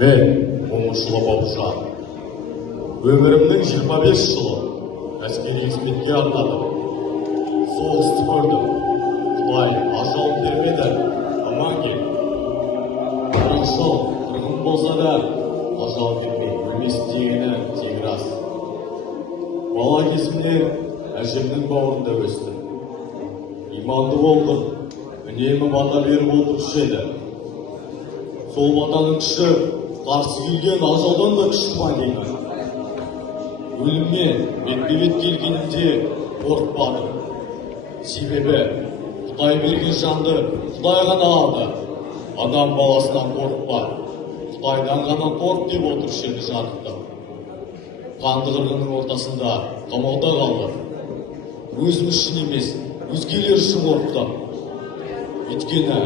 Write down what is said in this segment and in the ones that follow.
Мен Момышұлы Бауыржан. Өмірімнің 25 жылы әскери қызметке арнадым. Соғысты көрдім. Құдай ажал бермеді, аман кел. 40 жыл қырғын болса да, ажал бермей өлмес дегені тек рас. Бала кезімде әжемнің бауырында өстім. Иманды болдым, үнемі бата беріп отырушы еді. Сол батаның күші қарсы келген ажалдан да күшті ма деймін. Өлімге бетпе-бет келгенімде қорықпадым. Себебі Құдай берген жанды Құдай ғана алды. Адам баласынан қорықпа, Құдайдан ғана қорық деп отырушы еді жарықтық. Қанды қырғынның ортасында қамауда қалды. Өзім үшін емес, өзгелер үшін қорықтым. Өйткені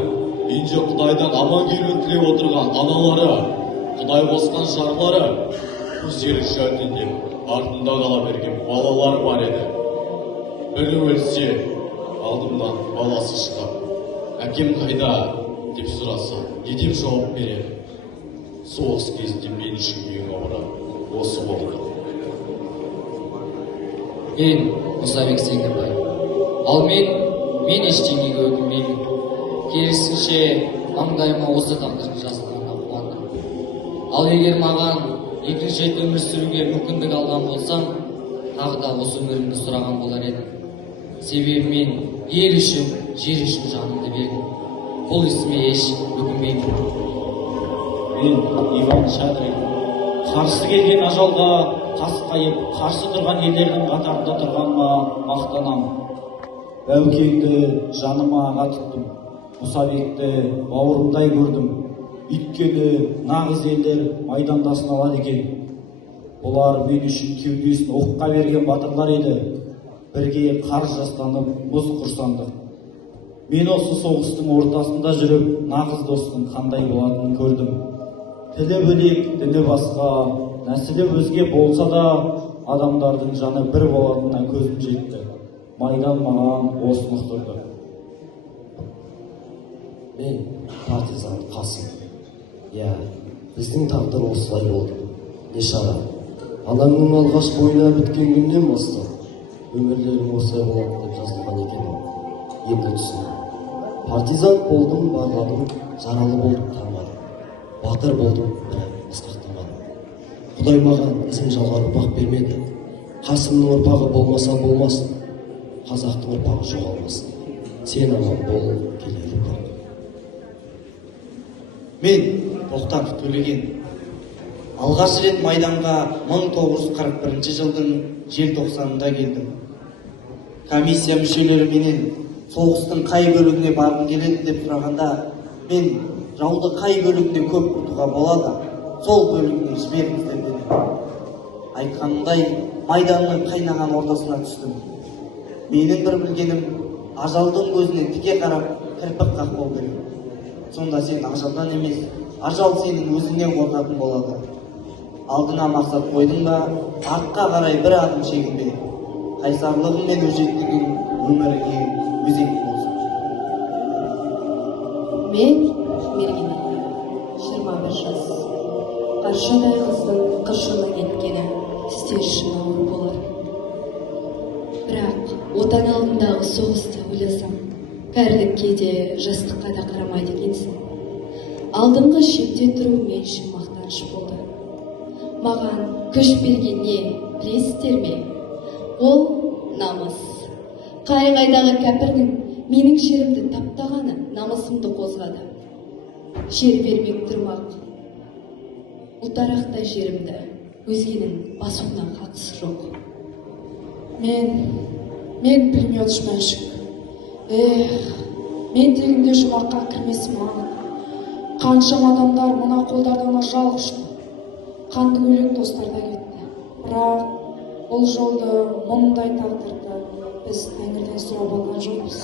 менде Құдайдан аман келуін тілеп отырған аналары, Құдай қосқан жарлары, көздері жәутеңдеп артында қала берген балалар бар еді. Бірі өлсе, алдымнан баласы шығып, әкем қайда деп сұраса, не деп жауап береді? Соғыс кезінде мен үшін ең ауыры осы болды. Мен Мұсабек Сеңгірбай. Ал мен ештеңеге өкінбеймін. Керісінше маңдайыма осы тағдырдың жазылғанына қуандым. Ал егер маған екінші рет өмір сүруге мүмкіндік алған болсам, тағы да осы өмірімді сұраған болар едім. Себебі мен ел үшін, жер үшін жанымды бердім. Бұл ісіме еш өкінбеймін. Мен Иван Шадрин. Қарсы келген ажалға қасқайып, қарсы тұрған елдердің қатарында тұрғаныма мақтанамын. Бәукеңді жаныма аға тұттым. Мұсабекті бауырымдай көрдім. Өйткені нағыз елдер майданда сыналады екен. Бұлар мен үшін кеудесін оққа берген батырлар еді. Бірге қар жастанып, мұз құрсандық. Мен осы соғыстың ортасында жүріп, нағыз достың қандай болатынын көрдім. Тілі бөлек, діні басқа, нәсілі өзге болса да, адамдардың жаны бір болатынына көзім жетті. Майдан маған осыны ұқтырды. Мен партизан Қасым. Біздің тағдыр осылай болды. Не шара? Анамның алғаш бойына біткен күннен бастап өмірлерің осылай болады деп жазылған екен. Енді түсіндім. Партизан болдым, барладым, жаралы болдым, танымадым. Батыр болдым, бірақ асқақтамадым. Құдай маған ізім жалғар ұрпақ бермеді. Қасымның ұрпағы болмаса болмасын. Қазақтың ұрпағы жоғалмасын. Сен аман бол, келер ұрпақ. Мен Тоқтар Төлеген. Алғаш рет майданға 1941 жылдың желтоқсанында келдім. Комиссия мүшелері менен соғыстың қай бөлігіне барғым келеді деп сұрағанда, мен жауды қай бөлігіне көп құртуға болады, сол бөлігіне жіберіңіздер дедім. Айтқанымдай, майданның қайнаған ортасына түстім. Менің бір білгенім, ажалдың көзіне тіке қарап, кірпік қақпау керек. Сонда сен ажалдан емес, ажал сенің өзінен қорқатын болады. Алдына мақсат қойдың ба, артқа қарай бір адым шегінбе. Қайсарлығың мен өжеттігің өміріңе өзек болсын. Мен Мергена, 21 жас. Қаршадай қыздың қыршынын еткені сіздер үшін ауыр болар. Бірақ отан алдындағы соғысты ойласам, кәрілікке де жастыққа да қарамайды екенсің. Алдыңғы шепте тұру мен үшін мақтаныш болды. Маған күш берген не білесіздер ме? Ол намыс. Қай-қайдағы кәпірдің менің жерімді таптағаны намысымды қозғады. Жер бермек тұрмақ. Ұлтарақтай жерімді өзгенің басуына қатысы жоқ. Мен пулеметші. Мен тегінде жұмаққа кірмесім анық. Қаншама адамдар мына қолдардан ажал құшты. Қанды көйлек достар да кетті. Бірақ бұл жолды, мұндай тағдырды біз Тәңірден сұрап алған жоқпыз.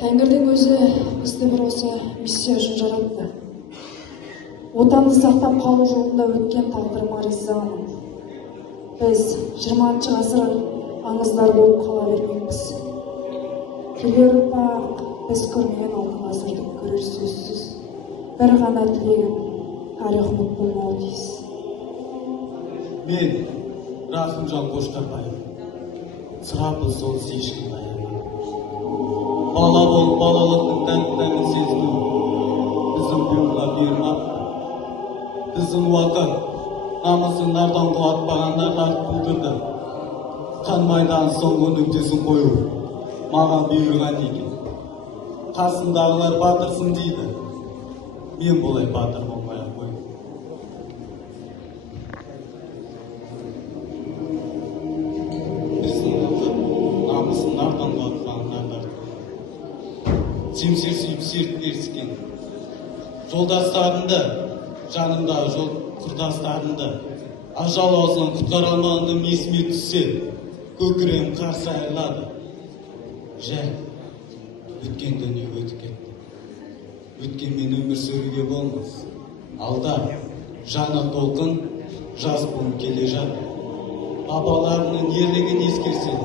Тәңірдің өзі бізді бір осы миссия үшін жаратты. Отанды сақтап қалу жолында өткен тағдырыма ризамын. Біз 20 ғасыр аңыздар болып қала бермекпіз. Келер ұрпақ біз көрмеген алтын ғасырды көрер сөзсіз. Бір ғана тілегім, әрі ұмыт болмауы тиіс. Мен Рахымжан Қошқарбаев, сұрапыл сол сүйшін аяғы. Бала болып балалықтың тәттәңін сезіну біздің буынға бұйырмақ. Біздің уақыт намысын нардан құлатпағандар бұлдырды. Қан майдан соңғы нүктесін қою маған бұйырған екен. Қасындағылар батырсың дейді. Мен болай батыр болмай ақ қойдым. Біздің уақыт намысын нардан құлатпағандар семсер сүйіп серт беріскен. Жолдастарымды, жанымдағы жол құрдастарымды, ажал аузынан құтқара алмағанды есіме түссе, көкірегім қарсы айырылады. Жә, өткен дүние өтіп кетті. Өткенмен өмір сүруге болмас. Алда жаңа толқын жас буын келе жатыр. Бабаларының ерлігін ескерсең,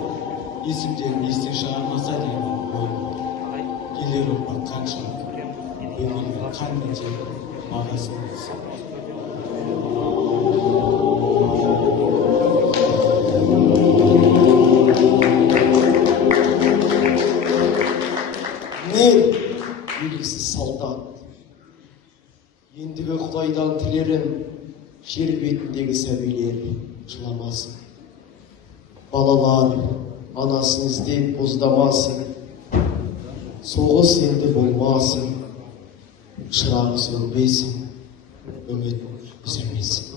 есімдерін естен шығармаса деймін ойым. Келер ұрпақ қаншалық, өмірмен қандай жер бағасын болсын. Мен белгісіз солдат. Ендігі Құдайдан тілерім, жер бетіндегі сәбилер жыламасын. Балалар анасын іздеп боздамасын. Соғыс енді болмасын. Шырағы сөнбесін, үміт үзілмесін.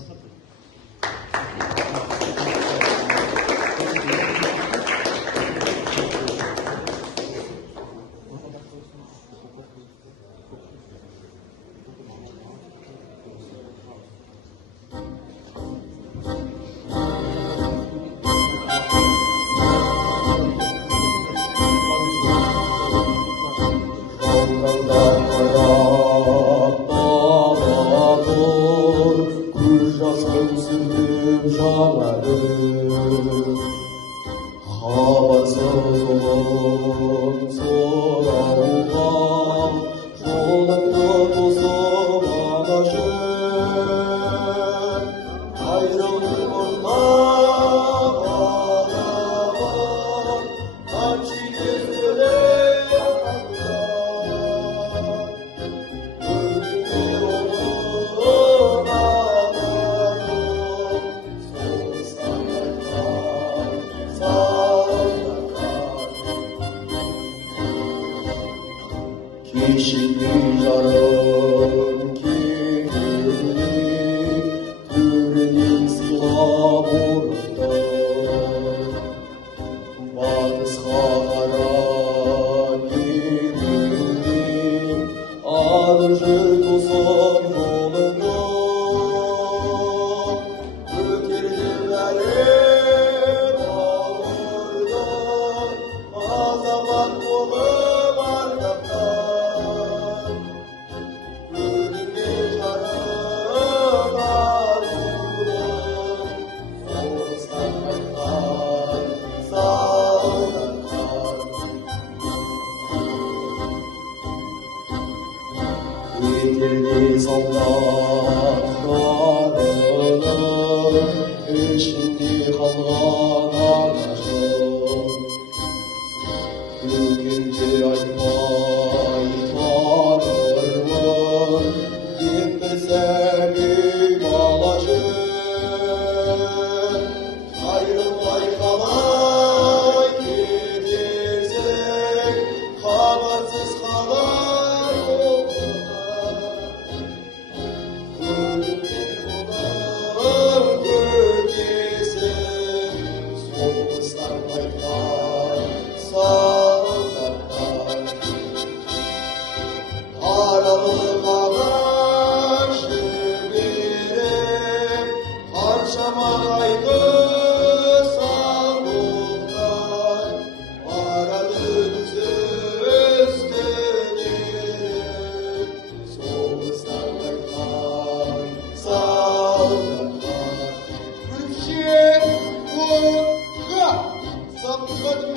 Запрыгать в